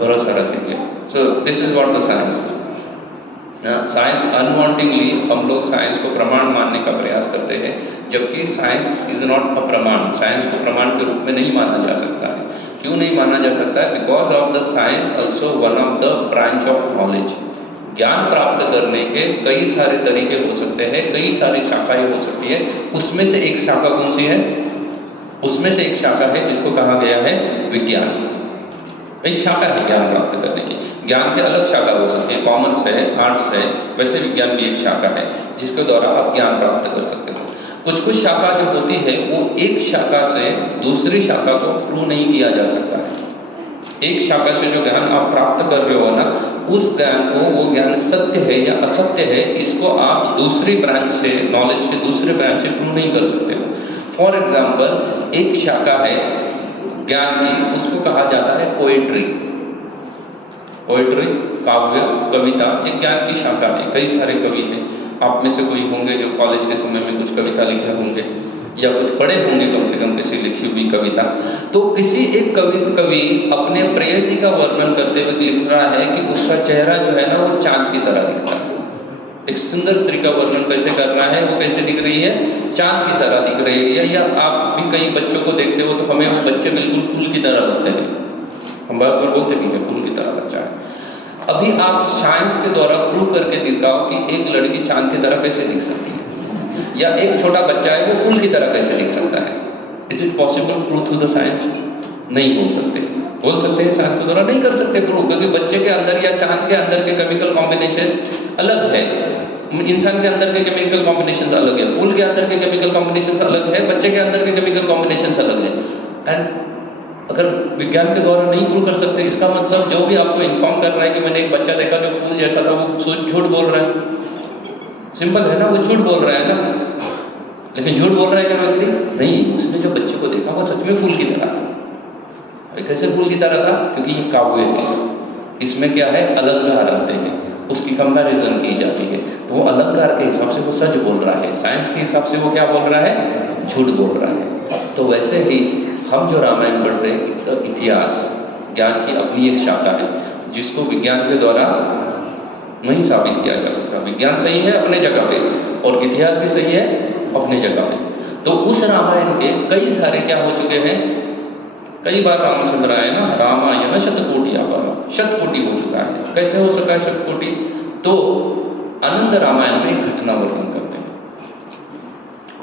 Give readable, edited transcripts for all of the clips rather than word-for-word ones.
भरोसा रखेंगे। So this is what the science. Science unwantingly हम लोग साइंस को प्रमाण मानने का प्रयास करते हैं, जबकि साइंस इज नॉट अ प्रमाण। साइंस को प्रमाण के रूप में नहीं माना जा सकता है। क्यों नहीं माना जा सकता है? Because of the science also one of the branch of knowledge. ज्ञान प्राप्त करने के कई सारे तरीके हो सकते हैं, कई सारी शाखाएं हो सकती है। उसमें से एक शाखा कौन सी है? उसमें से एक शाखा है जिसको कहा गया है विज्ञान। एक शाखा है ज्ञान प्राप्त करने की। ज्ञान के अलग शाखा हो सकती है, कॉमर्स है, आर्ट्स है, वैसे विज्ञान भी एक शाखा है जिसके द्वारा आप ज्ञान प्राप्त कर सकते हो। कुछ कुछ शाखा जो होती है वो एक शाखा से दूसरी शाखा को प्रूव नहीं किया जा सकता है। एक शाखा से जो ज्ञान आप प्राप्त कर रहे हो ना, उस ज्ञान को, वो ज्ञान सत्य है या असत्य है, इसको आप दूसरी ब्रांच से, नॉलेज के दूसरे ब्रांच से प्रूव नहीं कर सकते हो। फॉर एग्जाम्पल, एक शाखा है ज्ञान की, उसको कहा जाता है पोएट्री। पोएट्री, काव्य, कविता, एक ज्ञान की शाखा है। कई सारे कवि हैं, आप में से कोई होंगे जो कॉलेज के समय में कुछ कविता लिखे होंगे या कुछ पढ़े होंगे कम से कम किसी लिखी हुई कविता। तो किसी एक कवि अपने प्रेयसी का वर्णन करते हुए लिख रहा है कि उसका चेहरा जो है ना वो चांद की तरह दिखता है। एक सुंदर स्त्री का वर्णन कैसे कर रहा है, वो कैसे दिख रही है? चांद की तरह दिख रही है। या आप भी कई बच्चों को देखते हो तो हमें वो बच्चे बिल्कुल फूल की तरह लगते हैं। हम बार बार बोलते भी हैं फूल की तरह बच्चा है। अभी आप साइंस के द्वारा प्रूव करके दिखाओ कि एक लड़की चांद की तरह कैसे दिख सकती है, या एक छोटा बच्चा है वो फूल की तरह कैसे दिख सकता है। Is it possible prove through the science? नहीं बोल सकते। बोल सकते हैं साइंस के द्वारा? नहीं कर सकते प्रूव, क्योंकि बच्चे के अंदर या चांद के अंदर के केमिकल कॉम्बिनेशन अलग है, इंसान के अंदर के केमिकल कॉम्बिनेशन अलग है, फूल के अंदर के केमिकल कॉम्बिनेशन अलग है, बच्चे के अंदर के केमिकल कॉम्बिनेशन अलग है। एंड अगर विज्ञान के द्वारा नहीं प्रूव कर सकते, इसका मतलब जो भी आपको इन्फॉर्म कर रहा है कि मैंने एक बच्चा देखा जो फूल जैसा था, वो झूठ बोल रहा है। सिंपल है ना, वो झूठ बोल रहा है ना। लेकिन झूठ बोल रहा है क्या व्यक्ति? नहीं, उसने जो बच्चे को देखा वो सच में फूल की तरह था। कैसे फूल की तरह था? क्योंकि ये काव्य है, इसमें क्या है, अलंकार आते हैं, उसकी कंपैरिजन की जाती है, तो वो अलंकार के हिसाब से वो सच बोल रहा है, साइंस के हिसाब से वो क्या बोल रहा है? झूठ बोल रहा है। तो वैसे ही हम जो रामायण पढ़ रहे हैं, इतिहास ज्ञान की अपनी एक शाखा है जिसको विज्ञान के द्वारा नहीं साबित किया जा सकता। विज्ञान सही है अपने जगह पे और इतिहास भी सही है अपने जगह पे। तो उस रामायण के कई सारे क्या हो चुके हैं, कई बार रामचंद्र आए ना, रामायण शतकोटि आपा, शतकोटि हो चुका है। कैसे हो सका है शतकोटि? तो आनंद रामायण में एक घटना वर्णन करते हैं।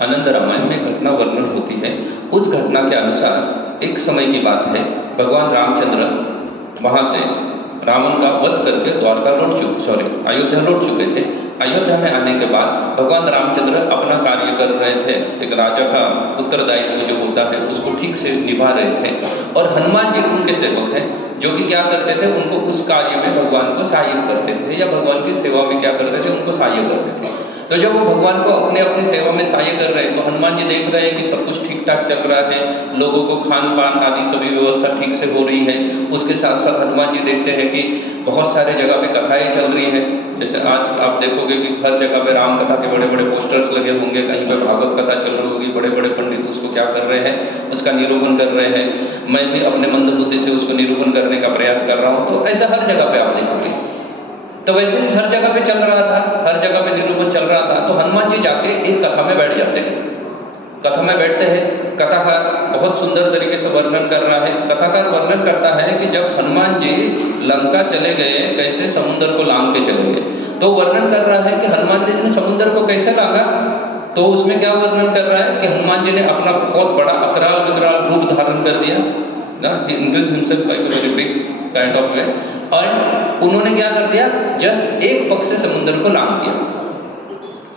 आनंद रामायण में घटना वर्णन होती है। उस घटना के अनुसार एक समय की बात है, भगवान रामचंद्र वहाँ से रावण का वध करके अयोध्या लौट चुके थे। अयोध्या में आने के बाद भगवान रामचंद्र अपना कार्य कर रहे थे, एक राजा का उत्तरदायित्व जो होता है उसको ठीक से निभा रहे थे। और हनुमान जी उनके सेवक हैं, जो कि क्या करते थे, उनको उस कार्य में भगवान को सहायक करते थे, या भगवान की सेवा में क्या करते थे, उनको सहायक करते थे। तो जब वो भगवान को अपने अपनी सेवा में सहाय कर रहे हैं, तो हनुमान जी देख रहे हैं कि सब कुछ ठीक ठाक चल रहा है, लोगों को खान पान आदि सभी व्यवस्था ठीक से हो रही है। उसके साथ साथ हनुमान जी देखते हैं कि बहुत सारे जगह पे कथाएं चल रही है। जैसे आज आप देखोगे कि हर जगह पे राम कथा के बड़े बड़े पोस्टर्स लगे होंगे, कहीं पर भागवत कथा चल रही होगी, बड़े बड़े पंडित उसको क्या कर रहे हैं, उसका निरूपण कर रहे हैं। मैं भी अपने मंद बुद्धि से उसको निरूपण करने का प्रयास कर रहा हूँ। तो ऐसा हर जगह पे आप देखोगे। तो वैसे ही हर जगह पे चल रहा था, हर जगह पे निरूपण चल रहा था। तो हनुमान जी जाके एक कथा में बैठ जाते हैं। कथा में बैठते हैं, कथाकार बहुत सुंदर तरीके से वर्णन कर रहा है। कथाकार वर्णन करता है कि जब हनुमान जी लंका चले गए, कैसे समुद्र को लांग के चले गए। तो वर्णन कर रहा है कि हनुमान जी ने समुद्र को कैसे लांगा। तो उसमें क्या वर्णन कर रहा है कि हनुमान जी ने अपना बहुत बड़ा अकराल विकराल रूप धारण कर दिया ना, he increased himself like a very big kind of way, और उन्होंने क्या कर दिया, जस्ट एक पग से समुद्र को लांग दिया।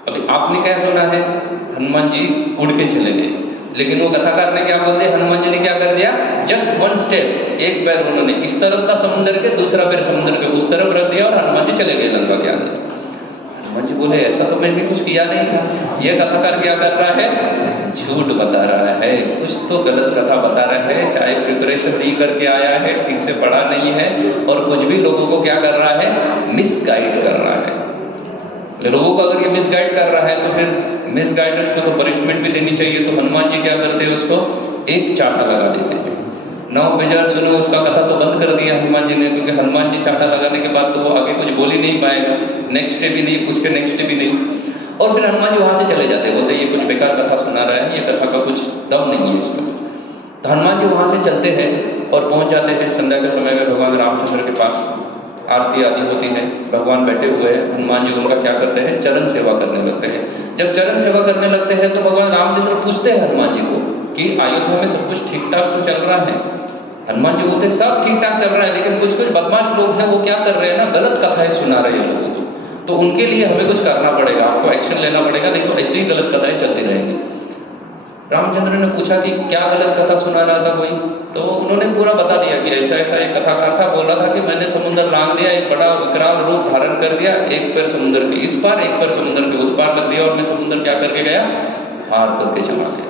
अभी आपने क्या सुना है, हनुमान जी उड़ के चले गए, लेकिन वो कथाकार ने क्या बोलते, हनुमान जी ने क्या कर दिया, जस्ट वन स्टेप, एक पैर उन्होंने इस तरफ था समुद्र के, दूसरा पैर समुद्र के उस तरफ रख दिया और हनुमान जी चले गए लंका के अंदर। हनुमान जी बोले ऐसा तो मैंने कुछ किया नहीं था। ये कथाकार क्या कर रहा है, झूठ बता रहा है, कुछ तो गलत कथा बता रहा है, चाहे प्रिपरेशन नहीं करके आया है, ठीक से पढ़ा नहीं है, और कुछ भी लोगों को क्या कर रहा है, मिसगाइड कर रहा है। लोगों को अगर ये मिसगाइड कर रहा है तो फिर मिसगाइडर्स को तो पनिशमेंट भी देनी चाहिए। तो हनुमान जी क्या करते हैं, उसको एक चांटा लगा देते हैं। 9 बेजार सुनो उसका कथा तो बंद कर दिया हनुमान जी ने, क्योंकि हनुमान जी चांटा लगाने के बाद तो वो आगे कुछ बोल ही नहीं पाएगा, नेक्स्ट डे भी नहीं, उसके नेक्स्ट डे भी नहीं। और फिर हनुमान जी वहाँ से चले जाते, बोलते ये कुछ बेकार कथा सुना रहा है, ये कथा का कुछ दम नहीं है इसमें। तो हनुमान जी वहाँ से चलते हैं और पहुँच जाते हैं संध्या के समय में भगवान रामचंद्र के पास। आरती आदि होती है, भगवान बैठे हुए हैं, हनुमान जी उनका क्या करते हैं, चरण सेवा करने लगते हैं। जब चरण सेवा करने लगते हैं तो भगवान रामचंद्र पूछते हैं हनुमान जी को कि अयोध्या में सब कुछ ठीक ठाक तो चल रहा है? हनुमान जी बोलते हैं सब ठीक ठाक चल रहा है, लेकिन कुछ कुछ बदमाश लोग हैं, वो क्या कर रहे हैं ना, गलत कथाएं सुना रहे हैं लोगों को, तो उनके लिए हमें कुछ करना पड़ेगा, आपको एक्शन लेना पड़ेगा, नहीं तो ऐसे ही गलत कथाएं चलती रहेंगी। रामचंद्र ने पूछा कि क्या गलत कथा सुना रहा था कोई? तो उन्होंने पूरा बता दिया कि ऐसा ऐसा एक कथाकार था, बोला था कि मैंने समुद्र लांघ दिया, एक बड़ा विकराल रूप धारण कर दिया, एक पैर समुद्र के इस पार, एक पैर समुद्र के उस पार कर दिया, और मैं समुद्र क्या करके गया, पार करके चला गया।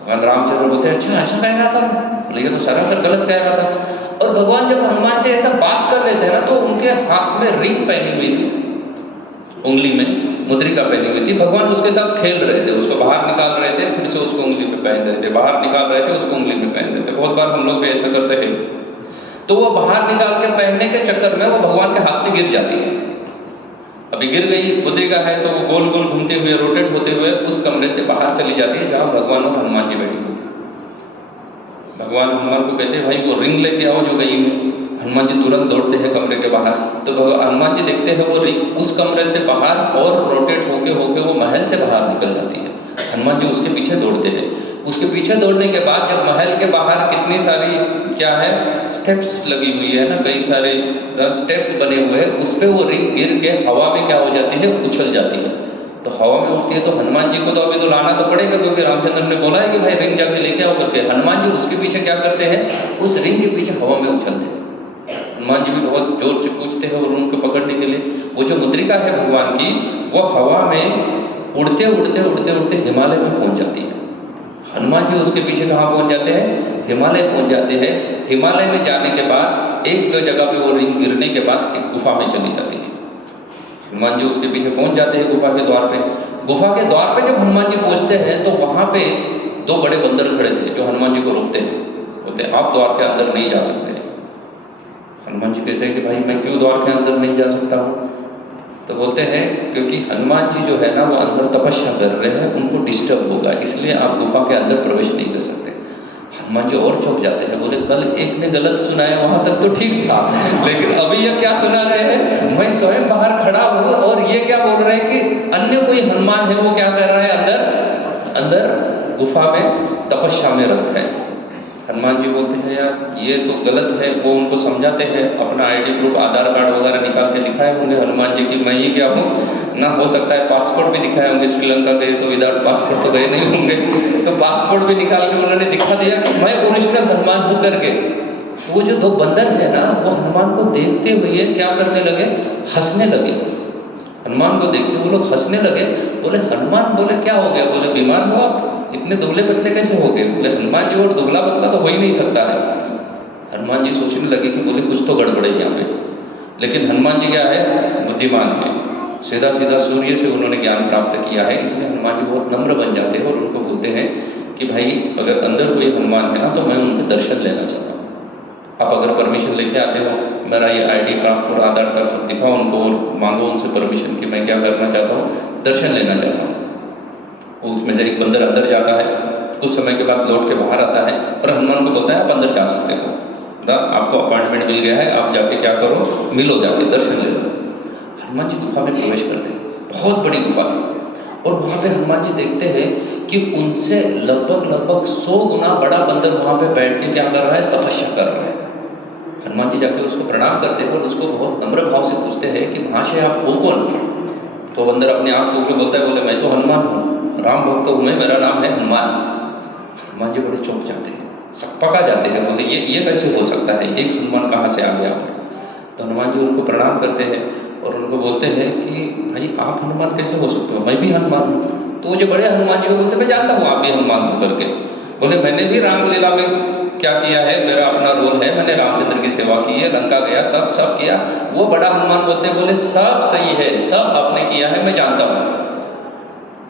भगवान रामचंद्र बोलते हैं अच्छा ऐसा कह रहा था, लेकिन तो सरासर गलत कह रहा था। और भगवान जब हनुमान से ऐसा बात कर लेते हैं ना, तो उनके हाथ में रिंग पहनी हुई थी, उंगली में मुद्रिका पहनी हुई थी, भगवान उसके साथ खेल रहे थे, उसको बाहर निकाल रहे थे, फिर से उसको उंगली में पहन रहे थे, बाहर निकाल रहे थे, उसको उंगली में पहन रहे थे। बहुत बार हम लोग भी ऐसा करते हैं। तो वो बाहर निकाल के पहनने के चक्कर में वो भगवान के हाथ से गिर जाती है। अभी गिर गई, मुद्रिका है तो वो गोल गोल घूमते हुए, रोटेट होते हुए उस कमरे से बाहर चली जाती है जहाँ भगवान और हनुमान जी बैठे हुए थे। भगवान हनुमान को कहते हैं भाई वो रिंग लेके आओ जो गई में। हनुमान जी तुरंत दौड़ते हैं कमरे के बाहर, तो हनुमान जी देखते हैं वो रिंग उस कमरे से बाहर और रोटेट होके होके वो महल से बाहर निकल जाती है। हनुमान जी उसके पीछे दौड़ते हैं। उसके पीछे दौड़ने के बाद जब महल के बाहर कितनी सारी क्या है स्टेप्स लगी हुई है ना, कई सारे स्टेप्स बने हुए हैं, उस पर वो रिंग गिर के हवा में क्या हो जाती है, उछल जाती है। तो हवा में उठती है तो हनुमान जी को तो अभी तो लाना तो पड़ेगा, क्योंकि रामचंद्र ने बोला है कि भाई रिंग जाके लेके आओ करके। हनुमान जी उसके पीछे क्या करते हैं, उस रिंग के पीछे हवा में उछलते हैं। हनुमान जी भी बहुत जोर से पूछते हैं और उनको पकड़ने के लिए वो जो मुद्रिका है भगवान की, वो हवा में उड़ते उड़ते उड़ते उड़ते हिमालय में पहुंच जाती है। हनुमान जी उसके पीछे कहाँ पहुंच जाते हैं, हिमालय पहुंच जाते हैं। हिमालय में जाने के बाद एक दो जगह पे वो रिंग गिरने के बाद एक गुफा में चली जाती है। हनुमान जी उसके पीछे पहुंच जाते हैं गुफा के द्वार पे। गुफा के द्वार पे जब हनुमान जी पहुंचते हैं तो वहां पे दो बड़े बंदर खड़े थे जो हनुमान जी को रोकते हैं, बोलते हैं आप द्वार के अंदर नहीं जा सकते। हनुमान जी कहते हैं कि भाई मैं क्यों द्वार के अंदर नहीं जा सकता हूँ? तो बोलते हैं क्योंकि हनुमान जी जो है ना वो अंदर तपस्या कर रहे हैं, उनको डिस्टर्ब होगा, इसलिए आप गुफा के अंदर प्रवेश नहीं कर सकते। हनुमान जी और चौंक जाते हैं, बोले कल एक ने गलत सुनाया, वहां तक तो ठीक था, लेकिन अभी ये क्या सुना रहे हैं, मैं स्वयं बाहर खड़ा हूँ और ये क्या बोल रहे हैं कि अन्य कोई हनुमान है वो क्या कर रहा है, अंदर अंदर गुफा में तपस्या में रत है। हनुमान जी बोलते हैं यार ये तो गलत है। वो उनको समझाते हैं, अपना आईडी प्रूफ आधार कार्ड वगैरह निकाल के दिखाए होंगे हनुमान जी की मैं ही क्या हूँ ना, हो सकता है पासपोर्ट भी दिखाए होंगे, श्रीलंका गए तो विदाउट पासपोर्ट तो गए नहीं होंगे, तो पासपोर्ट भी निकाल के उन्होंने दिखा दिया कि मैं ओरिजिनल हनुमान हूँ करके। तो वो जो दो बंदर है ना वो हनुमान को देखते हुए क्या करने लगे, हंसने लगे। हनुमान को देख के वो लोग हंसने लगे। बोले हनुमान, बोले क्या हो गया? बोले बीमार हो आप, इतने दुबले पतले कैसे हो गए? बोले हनुमान जी और दुबला पतला तो हो ही नहीं सकता है। हनुमान जी सोचने लगे कि बोले कुछ तो गड़बड़ है यहाँ पे, लेकिन हनुमान जी क्या है, बुद्धिमान है, सीधा सीधा सूर्य से उन्होंने ज्ञान प्राप्त किया है, इसलिए हनुमान जी बहुत नम्र बन जाते हैं और उनको बोलते हैं कि भाई अगर अंदर कोई हनुमान है ना तो मैं उनके दर्शन लेना चाहता हूँ, आप अगर परमिशन लेके आते हो, मेरा ये आईडी पासपोर्ट आधार कार्ड सब दिखाओ उनको और मांगो उनसे परमिशन कि मैं क्या करना चाहता हूँ, दर्शन लेना चाहता हूँ। उसमें से एक बंदर अंदर जाता है, कुछ समय के बाद लौट के बाहर आता है और हनुमान को बोलता है आप अंदर जा सकते हो, आपको अपॉइंटमेंट मिल गया है, आप जाके क्या करो, मिलो, जाके दर्शन ले लो। हनुमान जी गुफा में प्रवेश करते हैं, बहुत बड़ी गुफा थी और वहाँ पे हनुमान जी देखते हैं कि उनसे लगभग 100 गुना बड़ा बंदर वहाँ पे बैठ के क्या कर रहा है, तपस्या कर रहा है। हनुमान जी जाके उसको प्रणाम करते हैं और उसको बहुत नम्र भाव से पूछते हैं कि महाशय आप हो कौन? तो बंदर अपने आप को ऊपर बोलता है, बोले मैं तो हनुमान हूँ, राम भक्त हूँ मैं, मेरा नाम है हनुमान। हनुमान जी बड़े चौंक जाते हैं, सकपका जाते हैं, बोलते ये कैसे हो सकता है, एक हनुमान कहाँ से आ गया? तो हनुमान जी उनको प्रणाम करते हैं और उनको बोलते हैं कि भाई आप हनुमान कैसे हो सकते हो, मैं भी हनुमान हूँ। तो वो जो बड़े हनुमान जी को बोलते मैं जानता हूँ आप भी हनुमान हो करके। बोले मैंने भी रामलीला में क्या किया है, मेरा अपना रोल है, मैंने रामचंद्र की सेवा की है, लंका गया, सब किया। वो बड़ा हनुमान बोलते बोले सब सही है, सब आपने किया है, मैं जानता हूँ।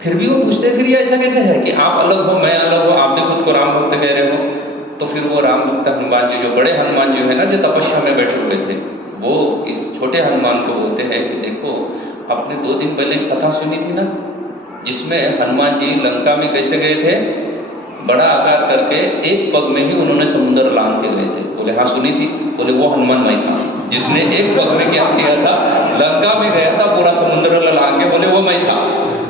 फिर भी वो पूछते फिर ये ऐसा कैसे है कि आप अलग हो मैं अलग हो, आप भी खुद को राम भक्त कह रहे हो? तो फिर वो राम भक्त हनुमान जी, जो बड़े हनुमान जो है ना, जो तपस्या में बैठे हुए थे, वो इस छोटे हनुमान को बोलते हैं कि देखो, आपने 2 दिन पहले एक कथा सुनी थी ना, जिसमें हनुमान जी लंका में कैसे गए थे, बड़ा आकार करके एक पग में ही उन्होंने समुद्र लांघ के गए थे। बोले हाँ सुनी थी। बोले वो हनुमान मैं था, जिसने एक पग में क्या किया था, लंका में गया था, पूरा समुद्र लांघ के। बोले वो मैं था।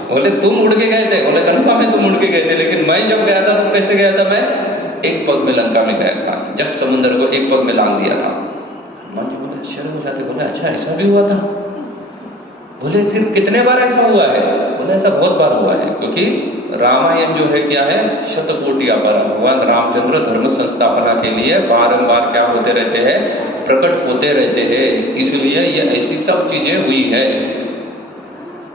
बोले तुम उड़ के गए थे? बोले कन्फर्म है तुम उड़ के गए थे, लेकिन मैं जब गया था तो कैसे गया था? मैं एक पग में लंका में गया था, जस्ट समुद्र को एक पग में लांघ दिया था। हनुमान जी बोले आश्चर्य हो जाते, बोले अच्छा ऐसा भी हुआ था? बोले फिर कितने बार ऐसा हुआ है? बोले ऐसा बहुत बार हुआ है, क्योंकि रामायण जो है क्या है, शतकोटि अपराध। भगवान रामचंद्र धर्म संस्थापना के लिए बारंबार क्या होते रहते हैं, प्रकट होते रहते हैं, इसलिए ये ऐसी सब चीजें हुई है।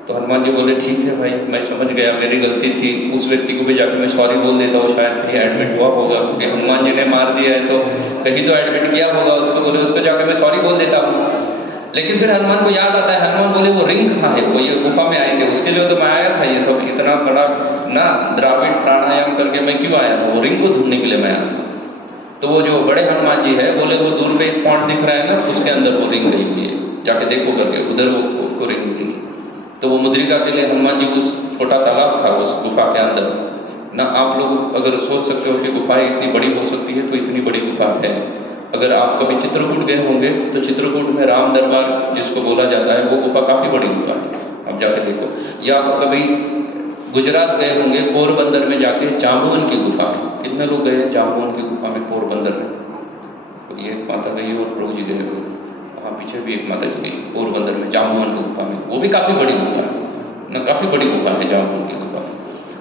तो हनुमान जी बोले ठीक है भाई, मैं समझ गया, मेरी गलती थी। उस व्यक्ति को भी जाकर मैं सॉरी बोल देता हूँ, शायद कहीं एडमिट हुआ होगा, क्योंकि हनुमान जी ने मार दिया है तो कहीं तो एडमिट किया होगा उसको। बोले उसको जाकर मैं सॉरी बोल देता हूँ। लेकिन फिर हनुमान को याद आता है, हनुमान बोले वो रिंग कहाँ है? वो ये गुफा में आए थे, उसके लिए तो मैं आया था, ये सब इतना बड़ा ना द्राविड़ प्राणायाम करके मैं क्यों आया था? वो रिंग को ढूंढने के लिए मैं आया था। तो वो जो बड़े हनुमान जी है, बोले वो दूर पे एक पॉइंट दिख रहा है ना, उसके अंदर वो रिंग गई हुई है, जाके देखो करके, उधर वो रिंग मिलेगी। तो वो मुद्रिका के लिए हनुमान जी उस छोटा तालाब था उस गुफा के अंदर ना। आप लोग अगर सोच सकते हो कि गुफाएं इतनी बड़ी हो सकती है, तो इतनी बड़ी गुफा है। अगर आप कभी चित्रकूट गए होंगे तो चित्रकूट में राम दरबार जिसको बोला जाता है, वो गुफा काफ़ी बड़ी गुफा है, आप जाके देखो। या आप कभी गुजरात गए होंगे, पोरबंदर में जाके जाम्बुवन की गुफा है। कितने लोग गए हैं जाम्बुवन की गुफा में, पोरबंदर में? तो ये माता गई और प्रभु जी गए हुए, वहाँ पीछे भी एक माता जी गई पोरबंदर में, जाम्बुवन की गुफा में। वो भी काफ़ी बड़ी गुफा है ना, काफ़ी बड़ी गुफा है जाम्बुवन की गुफा।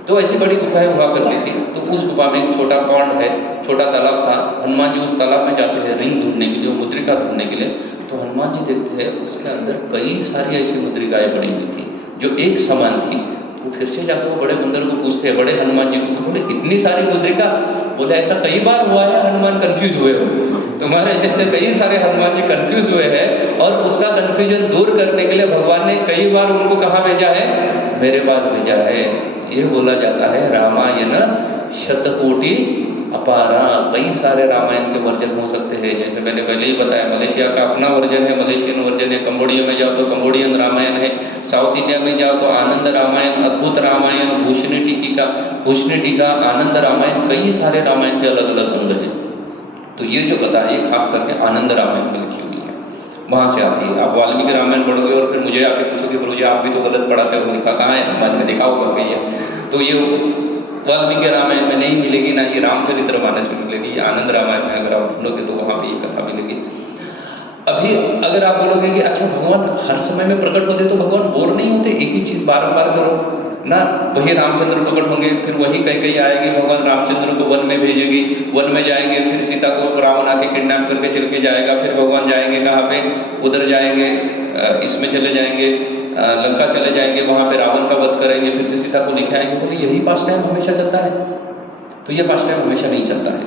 तो ऐसी बड़ी गुफाएं हुआ करती थी। तो उस गुफा में एक छोटा पॉन्ड है, छोटा तालाब था। हनुमान जी उस तालाब में जाते हैं रिंग ढूंढने के लिए, मुद्रिका ढूंढने के लिए। तो हनुमान जी देखते हैं उसके अंदर कई सारी ऐसी मुद्रिकाएं पड़ी हुई थी जो एक समान थी। तो फिर से जाकर वो बड़े बंदर को पूछते हैं, बड़े हनुमान जी को, बोले इतनी सारी मुद्रिका? बोले ऐसा कई बार हुआ है, हनुमान कंफ्यूज हुए हो, तुम्हारे जैसे कई सारे हनुमान जी कंफ्यूज हुए हैं। और उसका कंफ्यूजन दूर करने के लिए भगवान ने कई बार उनको कहाँ भेजा है? मेरे पास भेजा है। ये बोला जाता है रामायण शतकोटि अपारा। कई सारे रामायण के वर्जन हो सकते हैं, जैसे मैंने पहले ही बताया, मलेशिया का अपना वर्जन है, मलेशियन वर्जन है। कंबोडिया में जाओ तो कंबोडियन रामायण है। साउथ इंडिया में जाओ तो आनंद रामायण, अद्भुत रामायण, भूषणी टीका, आनंद रामायण, कई सारे रामायण के अलग अलग अंग हैं। तो ये जो कथा है खास करके आनंद रामायण में लिखी हुई है, वहाँ से आती है। आप वाल्मीकि रामायण पढ़ोगे और फिर मुझे आके पूछोगे प्रभु जी आप भी तो गलत पढ़ाते हो, लिखा कहाँ है? हनुमान में दिखा होगा कहीं है। तो ये वाल्मीकि रामायण में नहीं मिलेगी, ना ही रामचरितमानस में मिलेगी। ये आनंद रामायण में अगर आप ढूंढोगे तो वहाँ पे ये कथा मिलेगी। अभी अगर आप बोलोगे कि अच्छा भगवान हर समय में प्रकट होते, तो भगवान बोर नहीं होते? एक ही चीज़ बार करो ना, वही रामचंद्र प्रकट होंगे, फिर वही कहीं आएगी, भगवान रामचंद्र को वन में भेजेगी, वन में जाएंगे, फिर सीता को रावण आके किडनैप करके चल के जाएगा, फिर भगवान जाएंगे कहाँ पे? उधर जाएंगे, इसमें चले जाएंगे, लंका चले जाएंगे, वहाँ पे रावण का वध करेंगे, फिर से सीता को लेके आएंगे। बोले यही पास टाइम हमेशा चलता है? तो ये पास टाइम हमेशा नहीं चलता है।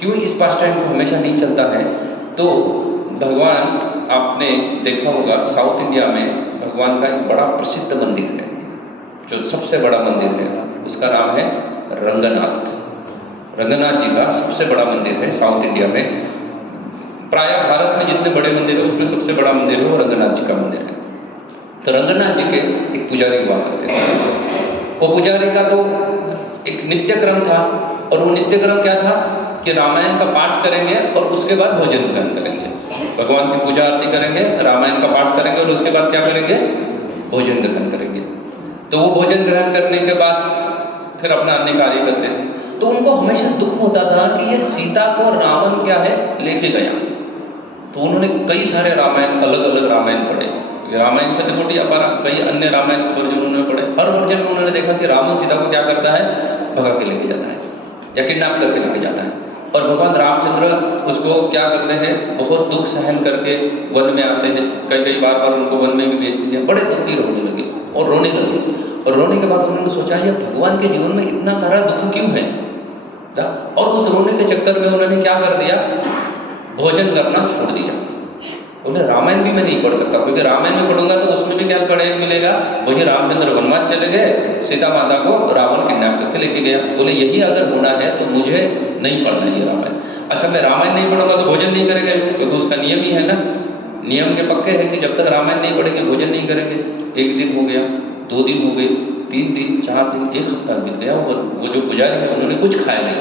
क्यों इस पास टाइम को हमेशा नहीं चलता है? तो भगवान, आपने देखा होगा साउथ इंडिया में भगवान का एक बड़ा प्रसिद्ध मंदिर है, जो सबसे बड़ा मंदिर है, उसका नाम है रंगनाथ। रंगनाथ जी का सबसे बड़ा मंदिर है साउथ इंडिया में। प्राय भारत में जितने बड़े मंदिर है उसमें सबसे बड़ा मंदिर है वो रंगनाथ जी का मंदिर है। तो रंगनाथ जी के एक पुजारी हुआ करते थे। वो पुजारी का तो एक नित्य क्रम था, और वो नित्य क्रम क्या था कि रामायण का पाठ करेंगे और उसके बाद भोजन ग्रहण करेंगे। भगवान की पूजा आरती करेंगे, रामायण का पाठ करेंगे और उसके बाद क्या करेंगे? भोजन ग्रहण करेंगे। तो वो भोजन ग्रहण करने के बाद फिर अपना अन्य कार्य करते थे। तो उनको हमेशा दुख होता था कि ये सीता को रावण क्या है लेके गया। तो उन्होंने कई सारे रामायण, अलग अलग रामायण पढ़े, रामायण शतकोटि अपारा, कई अन्य रामायण वर्जन उन्होंने पढ़े। हर वर्जन में उन्होंने देखा कि रावण सीता को क्या करता है? भगा के लेके जाता है या किडनैप करके लेके जाता है। और भगवान रामचंद्र उसको क्या करते हैं? बहुत दुख सहन करके वन में आते हैं। कई बार उनको वन में भी भेज दिया। बड़े दुखी रोने लगे और रोने लगे, और रोने के बाद उन्होंने सोचा ये भगवान के जीवन में इतना सारा दुख क्यों है? और उस रोने के चक्कर में उन्होंने क्या कर दिया? भोजन करना छोड़ दिया। बोले रामायण भी मैं नहीं पढ़ सकता, क्योंकि रामायण में पढ़ूंगा तो उसमें भी क्या पढ़ने मिलेगा, वही रामचंद्र वनवास चले गए, सीता माता को रावण किडनैप करके लेके गया। बोले यही अगर होना है तो मुझे नहीं पढ़ना ये रामायण। अच्छा, मैं रामायण नहीं पढ़ूंगा तो भोजन नहीं करेंगे, क्योंकि उसका नियम ही है ना, नियम के पक्के हैं कि जब तक रामायण नहीं पढ़ेंगे भोजन नहीं करेंगे। एक दिन हो गया, 2 दिन हो गए, 3 दिन, 4 दिन, 1 हफ्ता बीत गया, वो जो पुजारी है उन्होंने कुछ खाया नहीं,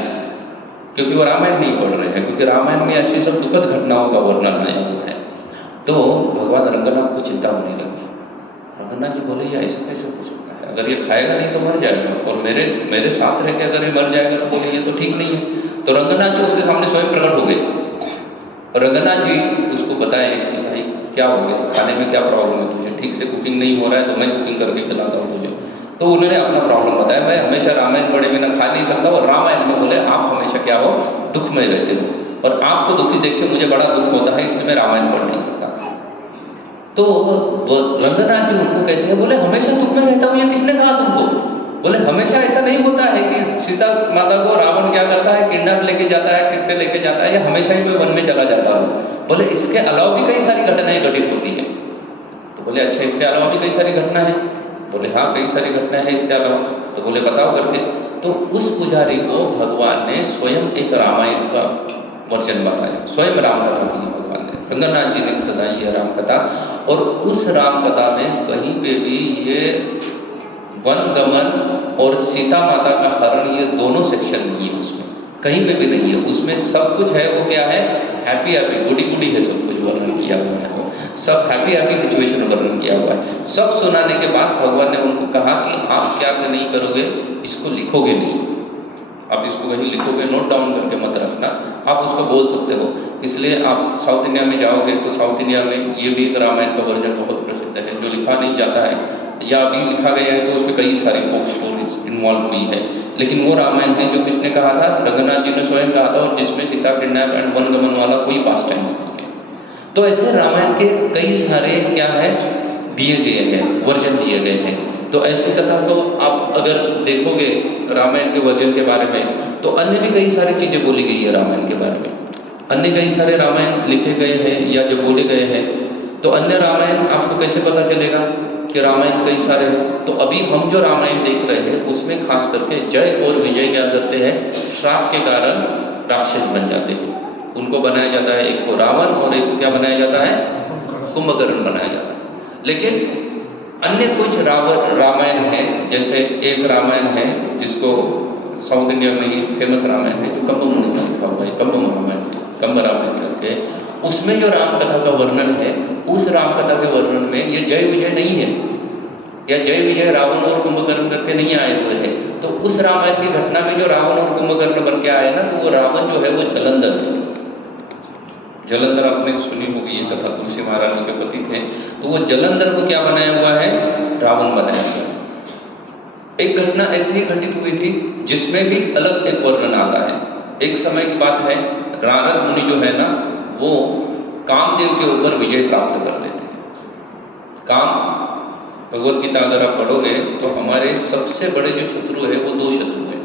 क्योंकि वो रामायण नहीं पढ़ रहे हैं, क्योंकि रामायण में ऐसी सब दुखद घटनाओं का वर्णन आया हुआ है। तो भगवान रंगनाथ को चिंता होने लगी। रंगनाथ जी बोले ये ऐसा कैसे हो सकता है, अगर ये खाएगा नहीं तो मर जाएगा, और मेरे साथ रह के अगर ये मर जाएगा तो बोले ये तो ठीक नहीं है। तो रंगनाथ जी उसके सामने स्वयं प्रकट हो गए, और रंगनाथ जी उसको बताए कि भाई क्या हो गया, खाने में क्या प्रॉब्लम है तुझे, ठीक से कुकिंग नहीं हो रहा है तो मैं कुकिंग करके खिलाता हूँ तुझे। तो उन्होंने अपना प्रॉब्लम बताया, मैं हमेशा रामायण पढ़े बिना खा नहीं सकता, और रामायण में बोले आप हमेशा क्या हो, दुखमय रहते हो, और आपको दुखी देख के मुझे बड़ा दुख होता है, इसलिए मैं रामायण पढ़ नहीं सकता। तो वो रंगनाथ जी उनको कहते हैं, बोले हमेशा दुख में रहता हूँ ये किसने कहा तुमको? बोले हमेशा ऐसा नहीं होता है कि सीता माता को रावण क्या करता है, किडनैप लेके जाता है, किडनैप लेके जाता है, या हमेशा ही मैं वन में चला जाता हूँ। बोले इसके अलावा भी कई सारी घटनाएं घटित होती हैं। तो बोले अच्छा, इसके अलावा भी कई सारी घटना है? बोले हाँ, कई सारी घटनाएं हैं इसके अलावा। तो बोले बताओ करके। तो उस पुजारी को भगवान ने स्वयं एक रामायण का वर्जन बताया, स्वयं राम कथा की भगवान ने, रंगनाथ जी ने सदाई है राम कथा। और उस राम कथा में कहीं पे भी ये वन गमन और सीता माता का हरण, ये दोनों सेक्शन नहीं है उसमें, कहीं पे भी नहीं है। उसमें सब कुछ है, वो क्या है, हैप्पी हैप्पी गुडी गुडी है, सब कुछ वर्णन किया हुआ है, वो सब हैप्पी हैप्पी सिचुएशन वर्णन किया हुआ है। सब सुनाने के बाद भगवान ने उनको कहा कि आप क्या नहीं करोगे, इसको लिखोगे नहीं, आप इसको कहीं लिखोगे, नोट डाउन करके मत रखना, आप उसको बोल सकते हो। इसलिए आप साउथ इंडिया में जाओगे तो साउथ इंडिया में ये भी एक रामायण का वर्जन बहुत प्रसिद्ध है, जो लिखा नहीं जाता है, या अभी लिखा गया है तो उसमें कई सारी फोक स्टोरीज इन्वॉल्व हुई है, लेकिन वो रामायण है जो किसने कहा था, रंगनाथ जी ने स्वयं कहा था, और जिसमें सीता किडनैप एंड वनगमन वाला कोई पास्ट टेंस नहीं है। तो ऐसे रामायण के कई सारे क्या है दिए गए हैं, वर्जन दिए गए हैं। तो ऐसी कथा को आप अगर देखोगे रामायण के वर्जन के बारे में, तो अन्य भी कई सारी चीज़ें बोली गई है रामायण के बारे में, अन्य कई सारे रामायण लिखे गए हैं या जो बोले गए हैं। तो अन्य रामायण आपको कैसे पता चलेगा कि रामायण कई सारे हैं? तो अभी हम जो रामायण देख रहे हैं उसमें खास करके जय और विजय क्या करते हैं, श्राप के कारण राक्षस बन जाते हैं, उनको बनाया जाता है, एक को रावण और एक को क्या बनाया जाता है, कुंभकर्ण बनाया जाता है। लेकिन अन्य कुछ रामायण है, जैसे एक रामायण है जिसको साउथ इंडिया में ही फेमस रामायण है, जो कंब मुनि में लिखा हुआ है, कंब रामायण है, कंब रामायण करके, उसमें जो राम कथा का वर्णन है, उस राम कथा के वर्णन में ये जय विजय नहीं है, या जय विजय रावण और कुंभकर्ण करके नहीं आए हुए हैं। तो उस रामायण की घटना में जो रावण और कुंभकर्ण बन के आए ना, तो वो रावण जो है वो जलंधर है। जलंधर आपने सुनी होगी ये कथा, तुलसी महाराज के पति थे, तो वो जलंधर को क्या बनाया हुआ है, रावण बनाया हुआ है। एक घटना ऐसी ही घटित हुई थी जिसमें भी अलग एक वर्णन आता है। एक समय की बात है, नारद मुनि जो है ना, वो कामदेव के ऊपर विजय प्राप्त कर लेते हैं। काम भगवत गीता अगर आप पढ़ोगे तो हमारे सबसे बड़े जो शत्रु है वो 2 शत्रु हैं।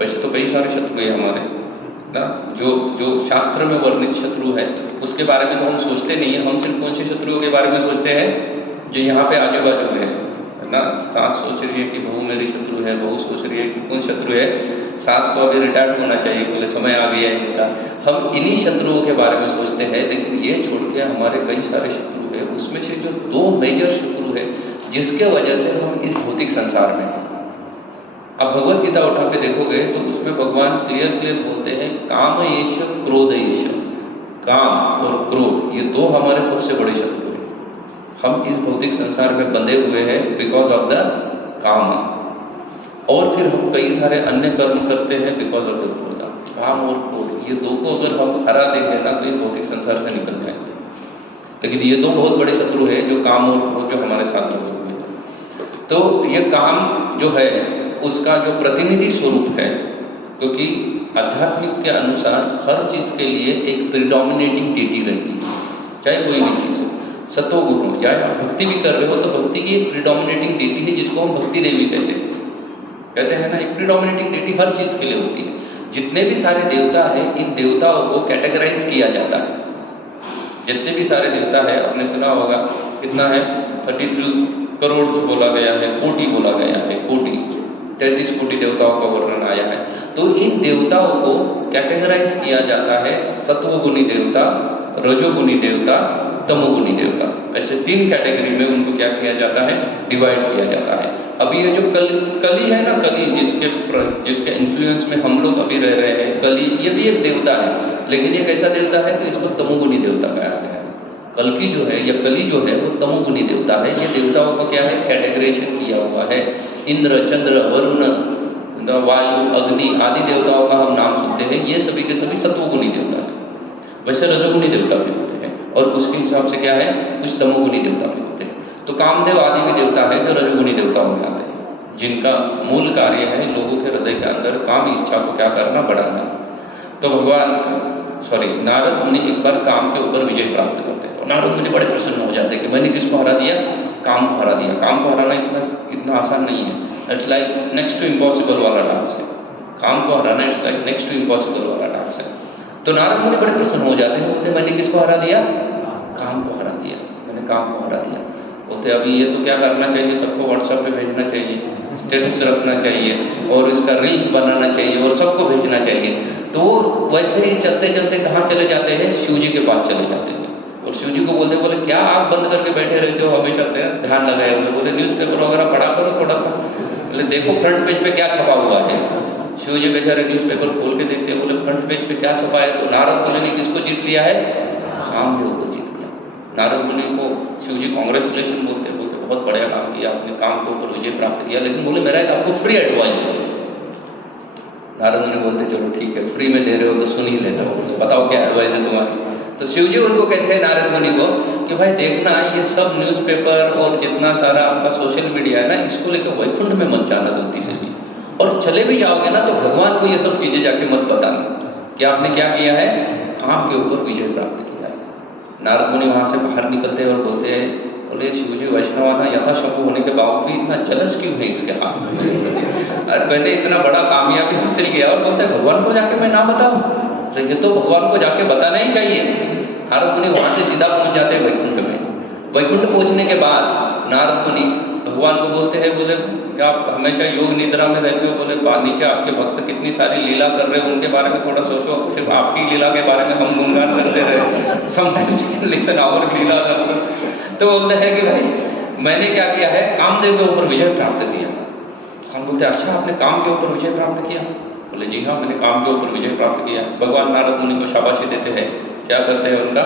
वैसे तो कई सारे शत्रु हैं हमारे ना, जो शास्त्र में वर्णित शत्रु है उसके बारे में तो हम सोचते नहीं है। हम सिर्फ कौन से शत्रुओं के बारे में सोचते हैं, जो यहाँ पे आजू बाजू है ना। सास सोच रही है कि बहू मेरी शत्रु है, बहू सोच रही है कि कौन शत्रु है, सास को अभी रिटायर्ड होना चाहिए, बोले समय आ गया है इनका। हम इन्हीं शत्रुओं के बारे में सोचते हैं, लेकिन ये छोड़ के हमारे कई सारे शत्रु है। उसमें से जो 2 मेजर शत्रु है जिसके वजह से हम इस भौतिक संसार में हैं। अब भगवत गीता उठा के देखोगे तो उसमें भगवान क्लियर बोलते हैं, काम येष क्रोध येष, काम और क्रोध ये 2 हमारे सबसे बड़े शत्रु हैं। हम इस भौतिक संसार में बंधे हुए हैं बिकॉज ऑफ द काम, और फिर हम कई सारे अन्य कर्म करते हैं बिकॉज ऑफ द क्रोध। काम और क्रोध ये 2 को अगर हम हरा देंगे ना तो इस भौतिक संसार से निकल जाएंगे। लेकिन ये 2 बहुत बड़े शत्रु हैं जो काम और क्रोध, जो हमारे साथ लगे हुए हैं। तो ये काम जो है उसका जो प्रतिनिधि स्वरूप है, क्योंकि आध्यात्मिक के अनुसार हर चीज़ के लिए एक प्रिडोमिनेटिंग डीटी रहती है, चाहे कोई भी चीज़ हो, सत्वगुण हो, या आप भक्ति भी कर रहे हो तो भक्ति की एक प्रिडोमिनेटिंग डीटी है जिसको हम भक्ति देवी कहते हैं ना। एक प्रिडोमिनेटिंग डीटी हर चीज़ के लिए होती है। जितने भी सारे देवता हैं, इन देवताओं को कैटेगराइज किया जाता है। जितने भी सारे देवता है, आपने सुना होगा कितना है, 33 करोड़ से बोला गया है, कोटि बोला गया है, कोटि 33 कोटि देवताओं का वर्णन आया है। तो इन देवताओं को कैटेगराइज किया जाता है सत्वगुणी देवता, रजोगुणी देवता, तमोगुणी देवता, ऐसे 3 कैटेगरी में उनको क्या किया जाता है, डिवाइड किया जाता है। अभी ये जो कली है ना, कली जिसके इन्फ्लुएंस में हम लोग अभी रह रहे हैं, कली ये भी एक देवता है, लेकिन ये कैसा देवता है, तो इसको तमोगुणी देवता कहा गया है। कल्कि जो है या कली जो है वो तमोगुणी देवता है। ये देवताओं को क्या है, कैटेगराइजेशन किया हुआ है। इंद्र, चंद्र, वरुण, वायु, अग्नि आदि देवताओं का हम नाम सुनते हैं, ये सभी के सभी सत्वगुणी देवता है। वैसे रजोगुणी देवता भी होते हैं और उसके हिसाब से क्या है, कुछ तमोगुणी देवता भी होते हैं। तो कामदेव आदि भी देवता है जो रजोगुणी देवताओं में आते हैं, जिनका मूल कार्य है लोगों के हृदय के अंदर काम इच्छा को क्या करना, बढ़ाना। तो नारद मुनि एक बार काम के ऊपर विजय प्राप्त करते हैं और नारद मुनि बड़े प्रसन्न हो जाते हैं कि मैंने किसको हरा दिया, काम को हरा दिया। काम को हराना इतना आसान नहीं है, it's like next to impossible वाला टास्क है। काम को हराना it's like next to impossible वाला टास्क है। तो नारद मुनि बड़े प्रसन्न हो जाते हैं, बोलते मैंने किसको हरा दिया, काम को हरा दिया, मैंने काम को हरा दिया। बोलते अभी ये तो क्या करना चाहिए, सबको व्हाट्सएप पे भेजना चाहिए, स्टेटस रखना चाहिए और इसका रील्स बनाना चाहिए और सबको भेजना चाहिए। तो वो वैसे ही चलते चलते कहाँ चले जाते हैं, शिव जी के पास चले जाते हैं और शिव जी को बोलते, बोले क्या आँख बंद करके बैठे रहते हो, हमेशा ध्यान लगाए हुए, बोले न्यूज़पेपर वगैरह पढ़ा करो थोड़ा सा, बोले देखो फ्रंट पेज पे क्या छपा हुआ है। शिव जी बेचारे न्यूज़पेपर खोल के देखते हैं, बोले फ्रंट पेज पे क्या छपा है, तो नारद मुनि ने किसको जीत लिया है, कामदेव को जीत लिया। नारद मुनि को शिव जी कॉन्ग्रेचुलेशन बोलते बहुत बढ़िया काम किया, आपने काम के ऊपर विजय प्राप्त किया, लेकिन बोले मेरा एक आपको फ्री एडवाइस है। नारद मुनि बोलते चलो ठीक है, फ्री में दे रहे हो तो सुन ही लेता हूँ, बताओ क्या एडवाइस है तुम्हारी। तो शिव जी उनको कहते हैं नारद मुनि को कि भाई देखना, ये सब न्यूज़पेपर और जितना सारा आपका सोशल मीडिया है ना, इसको लेकर वैकुंठ में मत जाना गलती से भी, और चले भी जाओगे ना तो भगवान को ये सब चीज़ें जाके मत बताना कि आपने क्या किया है, काम के ऊपर विजय प्राप्त किया है। नारद मुनि वहाँ से बाहर निकलते हैं और बोलते हैं, बोले शिव जी वैष्णवाना यथाशक्ति होने के बावजूद भी इतना जलस क्यों है इसके हाथ में, अरे मैंने इतना बड़ा कामयाबी हासिल किया और बोलते हैं भगवान को जाके मैं ना बताऊं, तो ये तो भगवान को जाके बताना ही चाहिए। नारद मुनि वहाँ से सीधा पहुँच जाते हैं वैकुंठ में। वैकुंठ पहुँचने के बाद नारद मुनि भगवान को बोलते हैं, बोले क्या आप हमेशा योग निद्रा में रहते हो, बोले नीचे आपके भक्त कितनी सारी लीला कर रहे हैं, उनके बारे में थोड़ा सोचो, सिर्फ आपकी लीला के बारे में हम गुणगान करते रहे, sometimes you can listen our leela also. तो बोलते हैं कि भाई मैंने क्या किया है, कामदेव के ऊपर विजय प्राप्त किया। हम बोलते हैं अच्छा आपने काम के ऊपर विजय प्राप्त किया, बोले जी हाँ मैंने काम के ऊपर विजय प्राप्त किया। भगवान नारद मुनि को शाबाशी देते हैं, क्या करते हैं, उनका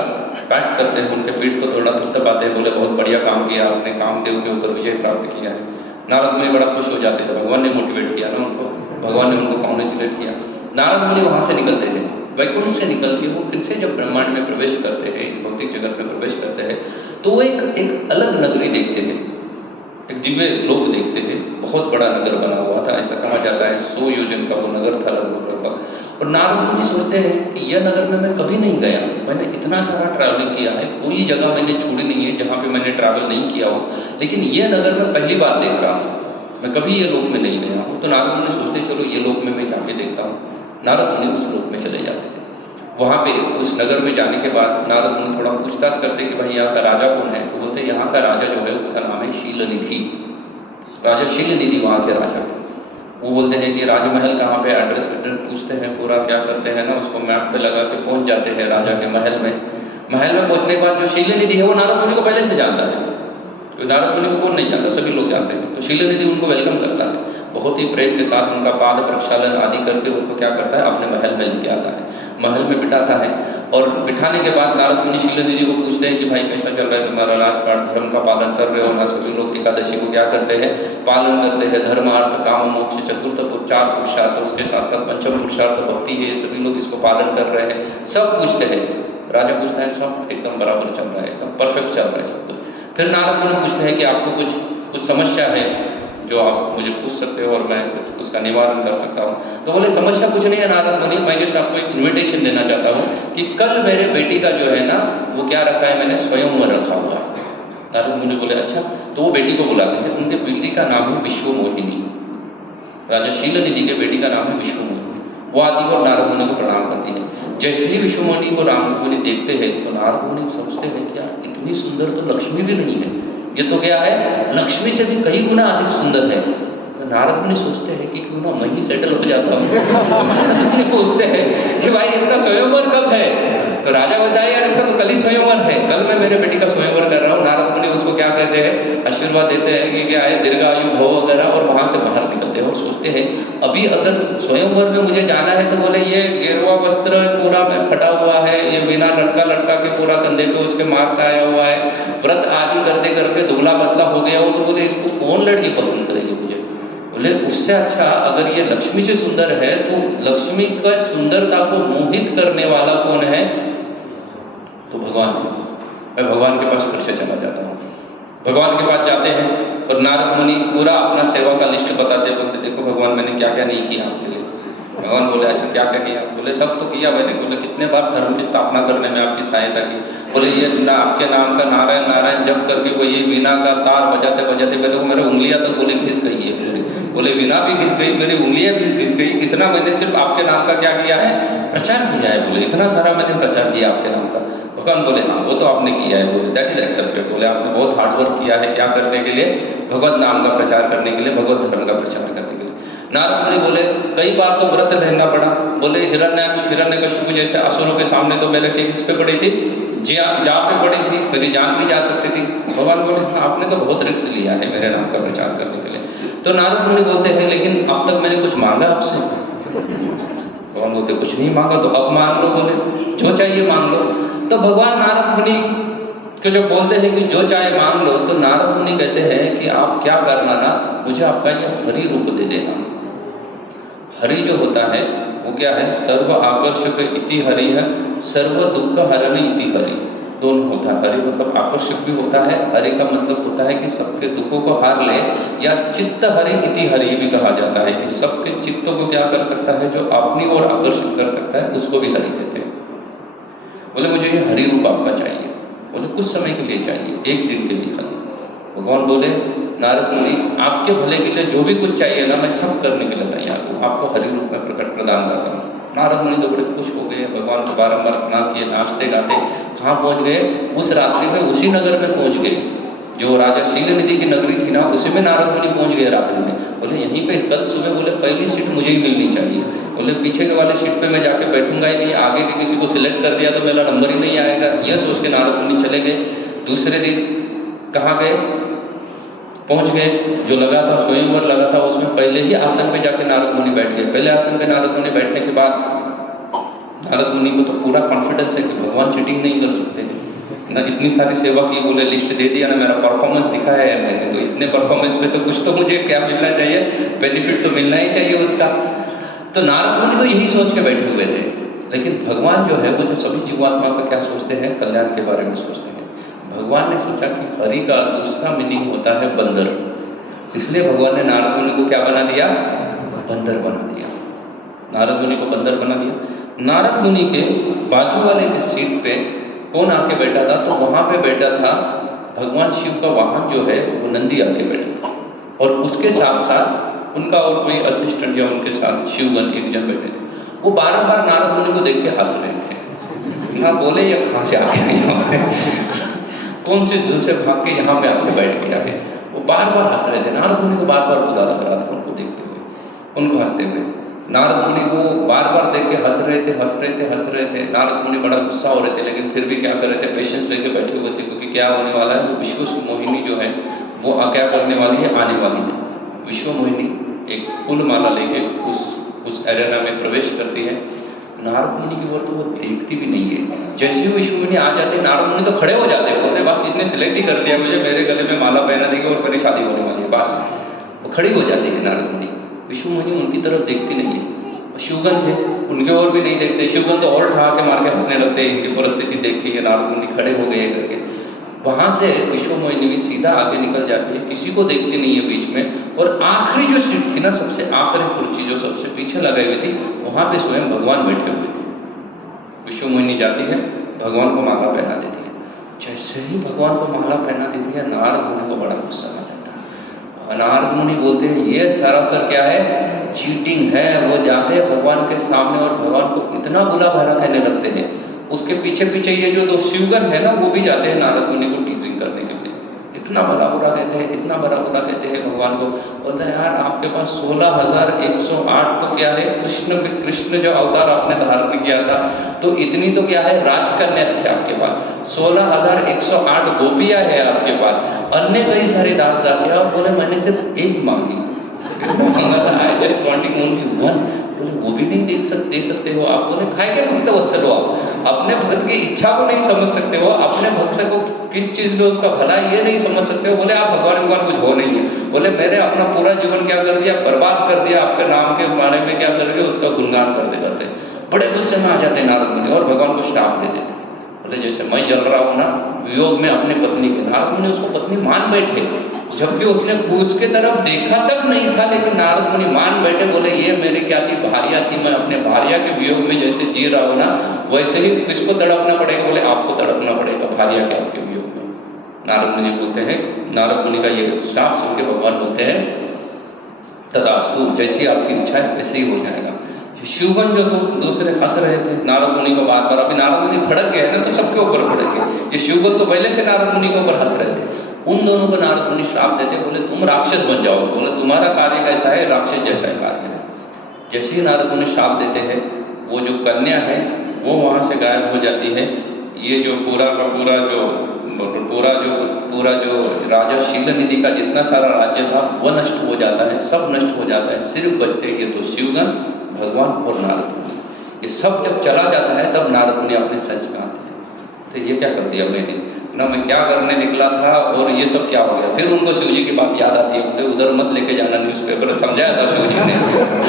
पैट करते हैं, उनके पीठ को थोड़ा थपथपाते हैं, बोले बहुत बढ़िया काम किया आपने, कामदेव के ऊपर विजय प्राप्त किया है। नारद मुनि बड़ा खुश हो जाते हैं, भगवान ने मोटिवेट किया ना उनको, भगवान ने उनको कॉन्ग्रेचुलेट किया। नारद मुनि वहाँ से निकलते हैं, वैकुंठ से निकल के वो फिर से जब ब्रह्मांड में प्रवेश करते हैं, भौतिक जगत में प्रवेश करते हैं, तो वो एक अलग नगरी देखते हैं, एक दिव्य लोक देखते हैं। बहुत बड़ा नगर बना हुआ था, ऐसा कहा जाता है 100 योजन का वो नगर था लगभग। और नारद मुनि सोचते हैं कि यह नगर में मैं कभी नहीं गया, मैंने इतना सारा ट्रैवलिंग किया है, कोई जगह मैंने छोड़ी नहीं है जहाँ पे मैंने ट्रैवल नहीं किया हो, लेकिन ये नगर मैं पहली बार देख रहा हूँ, मैं कभी ये लोक में नहीं गया हूँ। तो नारद मुनि सोचते हैं चलो ये लोक में मैं जाके देखता हूँ। नारद मुनि उस लोक में चले जाते हैं। वहाँ पे उस नगर में जाने के बाद नारद मुनि थोड़ा पूछताछ करते हैं कि भाई यहाँ का राजा कौन है, तो बोलते हैं यहाँ का राजा जो है उसका नाम है शीलनिधि, राजा शीलनिधि वहाँ के राजा है। वो बोलते हैं कि राजमहल कहाँ पे, एड्रेस पूछते हैं, पूरा क्या करते हैं ना उसको मैप पे लगा के पहुँच जाते हैं राजा के महल में। महल में पहुँचने के बाद जो शीलनिधि है वो नारद मुनि को पहले से जानता है, तो नारद मुनि को कौन नहीं जानता, सभी लोग जानते हैं। तो शीलनिधि उनको वेलकम करता है, बहुत ही प्रेम के साथ उनका पाद प्रक्षालन आदि करके उनको क्या करता है, अपने महल में लेके आता है, महल में बिठाता है। और बिठाने के बाद नारद मुनि शीलनिधि को पूछते हैं कि भाई कैसा चल रहा है तुम्हारा राजपाट, धर्म का पालन कर रहे हो ना, सभी लोग एकादशी को क्या करते हैं, पालन करते हैं, धर्म अर्थ काम मोक्ष चतुर्थ 4 पुरुषार्थ, उसके साथ साथ पंचम पुरुषार्थ भक्ति है, सभी लोग इसको पालन कर रहे हैं, सब पूछते हैं। राजा पूछता है सब एकदम बराबर चल रहा है, एकदम परफेक्ट चल रहा है सब कुछ। फिर नारद मुनि पूछते हैं कि आपको कुछ समस्या है जो आप मुझे पूछ सकते हो और मैं कुछ उसका निवारण कर सकता हूँ। तो बोले समस्या कुछ नहीं है नारद मुनि, मैं जस्ट आपको एक इन्विटेशन देना चाहता हूँ कि कल मेरे बेटी का जो है ना वो क्या रखा है, मैंने स्वयंवर रखा हुआ है। नारद मुनि बोले अच्छा, तो वो बेटी को बुलाते हैं, उनके बेटी का नाम है विश्वमोहिनी, राजा शीलनिधि के बेटी का नाम है विश्वमोहिनी। वो आती है और नारद मुनि को प्रणाम करती है। जैसे ही विष्णु मुनि को नारद मुनि देखते हैं तो नारद मुनि सोचते हैं कि यार इतनी सुंदर तो लक्ष्मी भी नहीं है, ये तो क्या है, लक्ष्मी से भी कई गुना अधिक सुंदर है। तो नारद मुनि सोचते हैं कि क्यों ना मैं ही सेटल हो जाता हूँ। नारद मुनि पूछते हैं कि भाई इसका स्वयंवर कब है? तो राजा बताया यार इसका तो कल ही स्वयंवर है, कल मैं मेरे बेटी का स्वयंवर कर रहा हूँ। नारद मुनि उसको क्या कहते हैं, आशीर्वाद देते हैं कि क्या है, दीर्घायु भव वगैरह, और वहाँ से बाहर निकलते हैं और सोचते हैं अभी अगर स्वयंवर में मुझे जाना है तो बोले ये गेरुआ वस्त्र पूरा में फटा हुआ है, ये बिना लटका लटका के पूरा कंधे पे उसके मार्क्स आया हुआ है, व्रत आदि करते करके दुबला पतला हो गया हो, तो बोले इसको कौन लड़की पसंद करेगी मुझे। बोले उससे अच्छा अगर ये लक्ष्मी से सुंदर है तो लक्ष्मी का सुंदरता को मोहित करने वाला कौन है, तो भगवान है। मैं भगवान के पास फिर से चला जाता हूँ। भगवान के पास जाते हैं और नारद मुनि पूरा अपना सेवा का लिस्ट बताते हैं, बोलते देखो भगवान मैंने क्या क्या नहीं किया आपके लिए। भगवान बोले अच्छा क्या क्या किया? बोले सब तो किया मैंने। बोले कितने बार धर्म की स्थापना करने में आपकी सहायता की। बोले ये ना आपके नाम का नारायण नारायण जप करके वो ये वीणा का तार बजाते बजाते मेरे उंगलियां तो बोले घिस गई है। बोले वीणा भी घिस गई, मेरी उंगलियां भी घिस गई, इतना मैंने सिर्फ आपके नाम का क्या किया है, प्रचार किया है। बोले इतना सारा मैंने प्रचार किया आपके नाम का। भगवान बोले हाँ वो तो आपने किया है। बोले दैट इज एक्सेप्टेड। बोले आपने बहुत हार्डवर्क किया है, क्या करने के लिए, भगवत नाम का प्रचार करने के लिए, भगवत धर्म का प्रचार करने के लिए। नारद मुनि बोले कई बार तो व्रत रहना पड़ा। बोले हिरण्यकशिपु जैसे असुरों के सामने तो मेरे किस पे पड़ी थी, जान पे पड़ी थी, मेरी जान भी जा सकती थी। भगवान बोले हाँ आपने तो बहुत रिस्क लिया है मेरे नाम का प्रचार करने के लिए। तो नारद मुनि बोलते हैं लेकिन अब तक मैंने कुछ मांगा आपसे? भगवान बोलते कुछ नहीं मांगा, तो अब मांग लो। बोले जो चाहिए मांग लो। तो भगवान नारद मुनि तो जब बोलते हैं कि जो चाहे मांग लो, तो नारद मुनि कहते हैं कि आप क्या करना ना, मुझे आपका ये हरि रूप दे देना। हरि जो होता है वो क्या है, सर्व आकर्षक इति हरि है, सर्व दुख हरण इति हरि, दोनों होता है। हरि मतलब आकर्षक भी होता है, हरि का मतलब होता है कि सबके दुखों को हार ले, या चित्त हरि इति हरि भी कहा जाता है कि सबके चित्तों को क्या कर सकता है, जो अपनी ओर आकर्षित कर सकता है, उसको भी हरि कहते हैं। बोले मुझे ये हरि रूप आपका चाहिए। बोले कुछ समय के लिए चाहिए, एक दिन के लिए खाली। भगवान बोले नारद मुनि आपके भले के लिए जो भी कुछ चाहिए ना मैं सब करने के लिए तैयार हूँ, आपको हरि रूप में प्रकट प्रदान करता हूँ। नारद मुनि तो बड़े खुश हो गए, भगवान को बारंबार प्रणाम किए, नाचते गाते कहाँ पहुँच गए, उस रात्रि में उसी नगर में पहुँच गए जो राजा शीलनिधि की नगरी थी ना, उसी में नारद मुनि पहुँच गए रात्रि में। बोले यहीं पे कल सुबह बोले पहली सीट मुझे ही मिलनी चाहिए। बोले पीछे के वाले सीट पे मैं जाके बैठूंगा ही नहीं, आगे के किसी को सिलेक्ट कर दिया तो मेरा नंबर ही नहीं आएगा। यह सोच के नारद मुनि चले गए। दूसरे दिन कहाँ गए, पहुंच गए, जो लगा था स्वयंवर लगा था उसमें पहले ही आसन पे जाके नारद मुनि बैठ गए। पहले आसन पे नारद मुनि बैठने के बाद नारद मुनि को तो पूरा कॉन्फिडेंस है कि भगवान चीटिंग नहीं कर सकते ना, इतनी सारी सेवा की, बोले लिस्ट दे दिया ना, मेरा परफॉर्मेंस दिखाया है मैंने, तो इतने परफॉर्मेंस पे तो कुछ तो मुझे क्या मिलना चाहिए, बेनिफिट तो मिलना ही चाहिए उसका। तो नारद मुनि तो यही सोच के बैठे हुए थे, लेकिन भगवान जो है वो जो सभी जीवात्मा का क्या सोचते हैं, कल्याण के बारे में सोचते हैं। भगवान ने सोचा कि हरि का दूसरा मीनिंग होता है बंदर, इसलिए भगवान ने नारद मुनि को क्या बना दिया, बंदर बना दिया। नारद मुनि को बंदर बना दिया। नारद मुनि के बाजू वाले के सीट पे कौन आके बैठा था, तो वहां पे बैठा था भगवान शिव का वाहन जो है वो नंदी आके बैठा था, और उसके साथ साथ उनका और कोई असिस्टेंट या उनके साथ शिवगण एक जन बैठे थे। वो बार बार नारद मुनि को देख के हंस रहे थे ना, बोले ये कहाँ से आ गया यहाँ पे, कौन से जू से भाग के यहाँ पे आके बैठ गया है। वो बार बार हंस रहे थे। नारद मुनि को बार बार बुरा लग रहा था उनको देखते हुए, उनको हंसते हुए। नारद मुनि को बार बार देख के हंस रहे थे। नारद मुनि बड़ा गुस्सा हो रहे थे, लेकिन फिर भी क्या कर रहे थे, पेशेंस लेके बैठे हुए थे, क्योंकि क्या होने वाला है, वो विश्व मोहिनी जो है वो क्या करने वाली है, आने वाली है। विश्व मोहिनी एक फूल माला लेके उस एरेना में प्रवेश करती है। नारद मुनि की ओर तो वो देखती भी नहीं है। जैसे ही विश्व मुनि आ जाते, नारद मुनि तो खड़े हो जाते, बोलते बस इसने सिलेक्ट ही कर लिया मुझे, मेरे गले में माला पहना देगी और मेरी शादी होने वाली है, बस। वो खड़ी हो जाती है नारद मुनि। विष्णु मुनि उनकी तरफ देखती नहीं है। शिवगण थे, उनके ओर भी नहीं देखते। शिवगण तो और ठा के मार के हंसने लगते हैं, इनकी परिस्थिति देख के नारद मुनि खड़े हो गए करके। वहां से विष्णु मोहिनी सीधा आगे निकल जाती है, किसी को देखती नहीं है बीच में। और आखिरी जो सीट थी ना, सबसे आखिरी कुर्सी जो सबसे पीछे लगाई हुई थी, वहां पे स्वयं भगवान बैठे हुए थे। विष्णु मोहिनी जाती है, भगवान को माला पहना देती है। जैसे ही भगवान को माला पहना देती है, नारद मुनि को बड़ा गुस्सा आ जाता है। नारद मुनि बोलते हैं ये सरासर क्या है, चीटिंग है, वो जाते हैं भगवान के सामने और भगवान को इतना बुरा भला कहने लगते हैं। उसके पीछे पीछे ये जो दो शिवगण है ना, वो भी जाते हैं नारद मुनि को टीजिंग करने के लिए, इतना भला बुरा कहते हैं, इतना भला बुरा कहते हैं भगवान को। बोलते हैं यार आपके पास 16,108 तो क्या है, कृष्ण जो अवतार आपने धारण किया था, तो इतनी तो क्या है राजकन्या थे आपके पास, 16,108 गोपियां है आपके पास, अन्य कई सारे दास दासियां, और बोले मैंने सिर्फ एक मांगी, I just wanting only one. बोले वो भी नहीं दे सकते हो आप। बोले खाए के भक्त वत्सल हो आप, अपने भक्त की इच्छा को नहीं समझ सकते हो, अपने भक्त को किस चीज में उसका भला ये नहीं समझ सकते हो। बोले आप भगवान कुछ हो नहीं है। बोले मैंने अपना पूरा जीवन क्या कर दिया, बर्बाद कर दिया, आपके नाम के बारे में क्या कर दिया, उसका गुणगान करते करते। बड़े गुस्से में आ जाते नारद मुनि और भगवान को श्राप दे देते। बोले जैसे मैं जल रहा हूँ ना वियोग में अपनी पत्नी के, नारद मुनि उसको पत्नी मान बैठे, जबकि उसने उसके तरफ देखा तक नहीं था, लेकिन नारद मुनि मान बैठे। बोले ये मेरी क्या थी, भार्या थी, मैं अपने भार्या के वियोग में जैसे जी रहा हूँ ना, वैसे ही किसको तड़पना पड़ेगा। बोले आपको तड़पना पड़ेगा भार्या के आपके वियोग में। नारद मुनि बोलते हैं, नारद मुनि का ये श्राप सुन के भगवान बोलते हैं तथास्तु, जैसी आपकी इच्छा है वैसे ही हो जाएगा। शिवगण जो दूसरे हंस रहे थे नारद मुनि को बात पर, अभी नारद मुनि भड़क गए ना तो सबके ऊपर भड़क गए। ये शिवगण तो पहले से नारद मुनि के ऊपर हंस रहे थे। उन दोनों को नारद मुनि श्राप देते, बोले तुम राक्षस बन जाओ। बोले तुम्हारा कार्य कैसा है, राक्षस जैसा है कार्य है। जैसे ही नारद मुनि श्राप देते हैं, वो जो कन्या है वो वहाँ से गायब हो जाती है। ये जो पूरा जो राजा शीलनिधि का जितना सारा राज्य था वह नष्ट हो जाता है, सब नष्ट हो जाता है। सिर्फ बचते ये दो शिवगण, भगवान और नारद मुनि। ये सब जब चला जाता है तब नारद मुनि अपने सेंस में आते हैं, तो ये क्या कर दिया मैंने ना, मैं क्या करने निकला था और ये सब क्या हो गया। फिर उनको शिव जी की बात याद आती है, बोले उधर मत लेके जाना न्यूज़पेपर, समझाया था शिव जी ने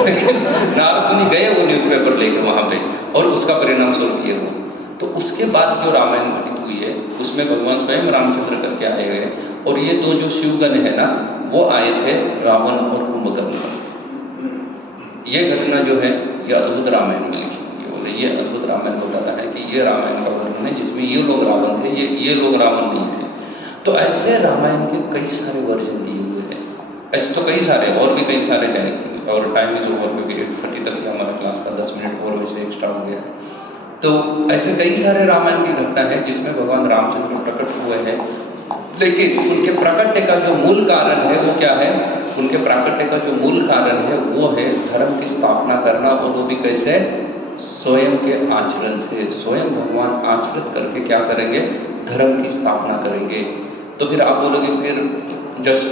लेकिन नारद मुनि गए वो न्यूज़पेपर लेके वहाँ पे, और उसका परिणाम स्वरूप ये हुआ। तो उसके बाद जो रामायण घटित हुई है उसमें भगवान स्वयं रामचंद्र करके आए गए, और ये दो जो शिवगण है ना वो आए थे रावण और कुंभकर्ण पर। ये घटना जो है ये अद्भुत रामायण में लिखी हुई है। बोले ये अद्भुत रामायण बताता है कि ये रामायण का वर्णन है जिसमें ये लोग रावण थे, ये लोग रावण नहीं थे। तो ऐसे रामायण के कई सारे वर्जन दिए हुए हैं, ऐसे तो कई सारे और भी कई सारे हैं, और टाइम इज ओवर क्योंकि 8:30 तक हमारा क्लास का 10 मिनट और वैसे एक्स्ट्रा हो गया है। तो ऐसे कई सारे रामायण की घटना है जिसमें भगवान रामचंद्र प्रकट हुए हैं, लेकिन उनके प्राकट्य का जो मूल कारण है वो क्या है, उनके प्राकट्य का जो मूल कारण है वो है धर्म की स्थापना करना, और वो भी कैसे, स्वयं के आचरण से। स्वयं भगवान आचरित करके क्या करेंगे, धर्म की स्थापना करेंगे। तो फिर आप बोलोगे फिर जस्ट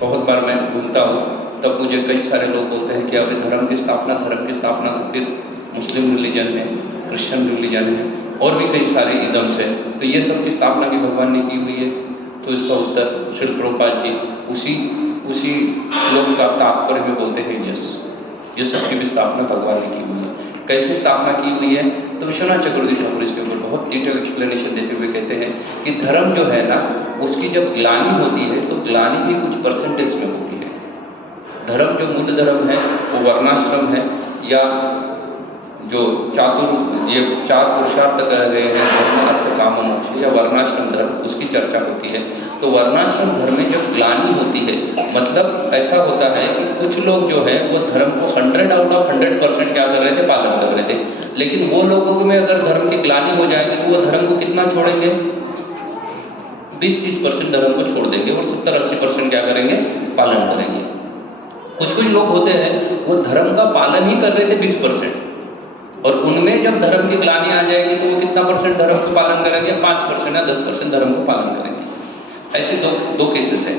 बहुत बार मैं घूमता हूँ तब मुझे कई सारे लोग बोलते हैं कि अभी धर्म की स्थापना तो फिर मुस्लिम रिलीजन है, क्रिश्चियन रिलीजन है, और भी कई सारे इज़म्स हैं, तो ये सब की स्थापना भी भगवान ने की हुई है। तो इसका उत्तर श्रील प्रभुपाद जी उसी श्लोक का तात्पर्य में बोलते हैं यस, ये सब की भी स्थापना भगवान ने की हुई है। कैसे स्थापना की हुई है, तो विश्वनाथ चक्रवर्ती ठाकुर इसके ऊपर बहुत डिटेल एक्सप्लेनेशन देते हुए कहते हैं कि धर्म जो है ना उसकी जब ग्लानि होती है तो ग्लानि भी कुछ परसेंटेज में होती है। धर्म जो मूल धर्म है वो वर्णाश्रम है, या जो ये 4 पुरुषार्थ कहे गए हैं, धर्म अर्थ काम मोक्ष, या वर्णाश्रम धर्म, उसकी चर्चा होती है। तो वर्णाश्रम धर्म में जब ग्लानि होती है, मतलब ऐसा होता है कि कुछ लोग जो है वो धर्म को 100 आउट ऑफ 100% क्या कर रहे थे, पालन कर रहे थे, लेकिन वो लोगों में अगर धर्म की ग्लानि हो जाएगी तो वो धर्म को कितना छोड़ेंगे, 20-30% धर्म को छोड़ देंगे और 70-80% क्या करेंगे, पालन करेंगे। कुछ लोग होते हैं वो धर्म का पालन ही कर रहे थे 20%, और उनमें जब धर्म की ग्लानि आ जाएगी तो वो कितना परसेंट धर्म को पालन करेंगे, 5% या 10% धर्म को पालन करेंगे। ऐसे दो केसेस हैं।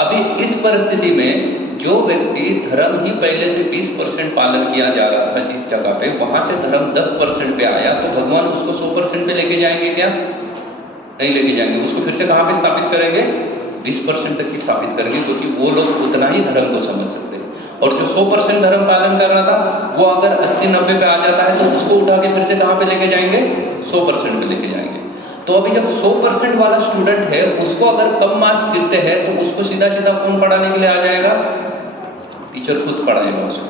अभी इस परिस्थिति में जो व्यक्ति धर्म ही पहले से 20% पालन किया जा रहा था जिस जगह पे, वहां से धर्म 10% पे आया, तो भगवान उसको 100% पे लेके जाएंगे क्या, नहीं लेके जाएंगे। उसको फिर से कहाँ पे स्थापित करेंगे, 20% तक ही स्थापित करेंगे, क्योंकि वो लोग उतना ही धर्म को समझ सकते हैं। और जो 100% धर्म पालन कर रहा था वो अगर 80-90 पे आ जाता है तो उसको उठा के फिर से कहाँ पे लेके जाएंगे, 100% पे लेके जाएंगे। तो अभी जब 100% वाला स्टूडेंट है उसको अगर कम मार्क्स गिरते हैं तो उसको सीधा कौन पढ़ाने के लिए आ जाएगा, टीचर खुद पढ़ाएगा उसको,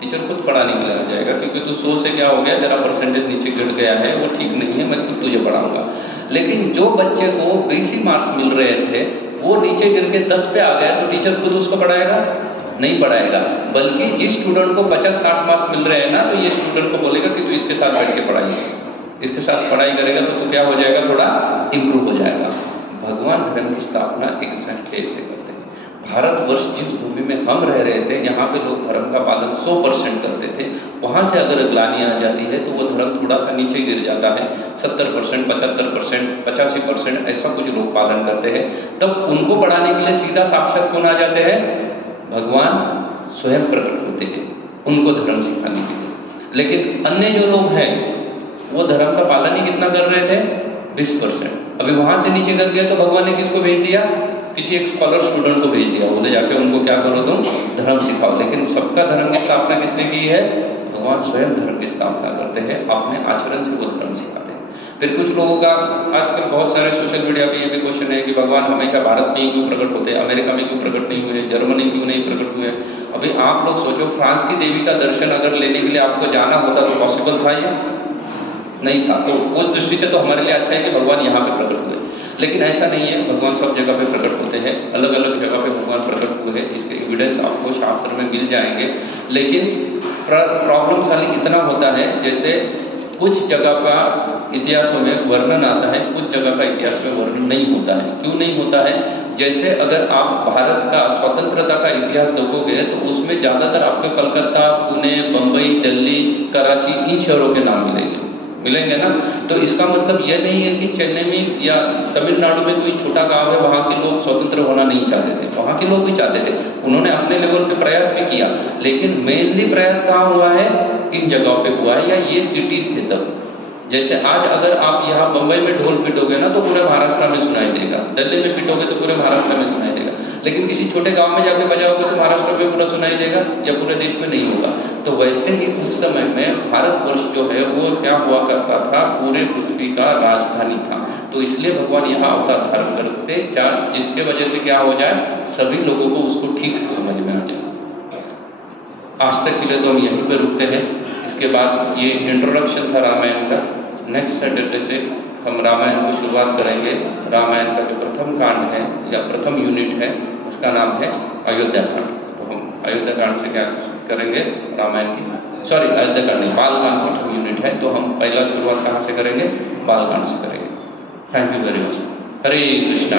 टीचर खुद पढ़ाने के लिए आ जाएगा, क्योंकि तू 100 से क्या हो गया, तेरा परसेंटेज नीचे गिर गया है, वो ठीक नहीं है, मैं खुद तुझे पढ़ाऊंगा। लेकिन जो बच्चे को 20 मार्क्स मिल रहे थे वो नीचे गिर के 10 पे आ गया तो टीचर खुद उसको पढ़ाएगा, नहीं पढ़ाएगा, बल्कि जिस स्टूडेंट को 50-60 मार्क्स मिल रहे हैं ना, तो ये स्टूडेंट को बोलेगा कि तू इसके साथ बैठ के पढ़ाई कर, इसके साथ पढ़ाई करेगा तो तू क्या हो जाएगा, थोड़ा इम्प्रूव हो जाएगा। भगवान धर्म की स्थापना एग्जैक्टली ऐसे करते हैं। भारतवर्ष जिस भूमि में हम रह रहे थे, यहाँ पे लोग धर्म का पालन 100% करते थे, वहाँ से अगर ग्लानि आ जाती है तो वो धर्म थोड़ा सा नीचे गिर जाता है, 70%, 75%, 85% ऐसा कुछ लोग पालन करते हैं। तब उनको पढ़ाने के लिए सीधा साक्षात कौन आ जाते हैं, भगवान स्वयं प्रकट होते हैं उनको धर्म सिखाने के लिए। लेकिन अन्य जो लोग हैं वो धर्म का पालन ही कितना कर रहे थे, 20%। अभी वहाँ से नीचे कर गया तो भगवान ने किसको भेज दिया, किसी एक स्कॉलर स्टूडेंट को भेज दिया, बोले जाके उनको क्या करो, तुम धर्म सिखाओ। लेकिन सबका धर्म की स्थापना किसने की है, भगवान स्वयं धर्म की स्थापना करते हैं, अपने आचरण से वो धर्म सिखाते हैं। फिर कुछ लोगों का आजकल बहुत सारे सोशल मीडिया पे ये भी क्वेश्चन है कि भगवान हमेशा भारत में ही क्यों प्रकट होते हैं, अमेरिका में क्यों प्रकट नहीं हुए, जर्मनी क्यों नहीं प्रकट हुए। अभी आप लोग सोचो, फ्रांस की देवी का दर्शन अगर लेने के लिए आपको जाना होता तो पॉसिबल था ये, नहीं था। तो उस दृष्टि से तो हमारे लिए अच्छा है कि भगवान यहाँ पे प्रकट हुए। लेकिन ऐसा नहीं है, भगवान सब जगह पे प्रकट होते हैं, अलग अलग जगह पे भगवान प्रकट हुए हैं, इसके एविडेंस आपको शास्त्र में मिल जाएंगे। लेकिन प्रॉब्लम साली इतना होता है, जैसे कुछ जगह का इतिहासों में वर्णन आता है, कुछ जगह का इतिहास में वर्णन नहीं होता है। क्यों नहीं होता है, जैसे अगर आप भारत का स्वतंत्रता का इतिहास देखोगे तो उसमें ज़्यादातर आपको कलकत्ता, पुणे, बम्बई, दिल्ली, कराची, इन शहरों के नाम मिलेंगे ना। तो इसका मतलब यह नहीं है कि चेन्नई में या तमिलनाडु में कोई छोटा गांव है, वहाँ के लोग स्वतंत्र होना नहीं चाहते थे, वहाँ के लोग भी चाहते थे, उन्होंने अपने लेवल पे प्रयास भी किया। लेकिन मेनली प्रयास कहाँ हुआ है, इन जगहों पे हुआ है, या ये सिटीज थे तब। जैसे आज अगर आप यहाँ बम्बई में ढोल पीटोगे ना तो पूरे महाराष्ट्र में सुनाई देगा, दिल्ली में पीटोगे तो पूरे महाराष्ट्र में सुनाई देगा। लेकिन किसी छोटे गांव में जाके बजाओगे तो महाराष्ट्र में पूरा सुनाई देगा या पूरे देश में नहीं होगा। तो वैसे ही उस समय में भारतवर्ष जो है वो क्या हुआ करता था, पूरे पृथ्वी का राजधानी था। तो इसलिए भगवान यहाँ अवतार धारण करते, जिसके वजह से क्या हो जाए, सभी लोगों को उसको ठीक से समझ में आ जाए। आज तक के लिए तो हम यहीं पर रुकते हैं। इसके बाद ये इंट्रोडक्शन था रामायण का। नेक्स्ट सैटरडे से हम रामायण को शुरुआत करेंगे। रामायण का जो प्रथम कांड है या प्रथम यूनिट है, उसका नाम है अयोध्या कांड। तो हम अयोध्या कांड से क्या करेंगे, रामायण की अयोध्या कांड नहीं, बाल कांड प्रथम यूनिट है, तो हम पहला शुरुआत कहाँ से करेंगे, बाल कांड से करेंगे। Thank you very much. Hare Krishna.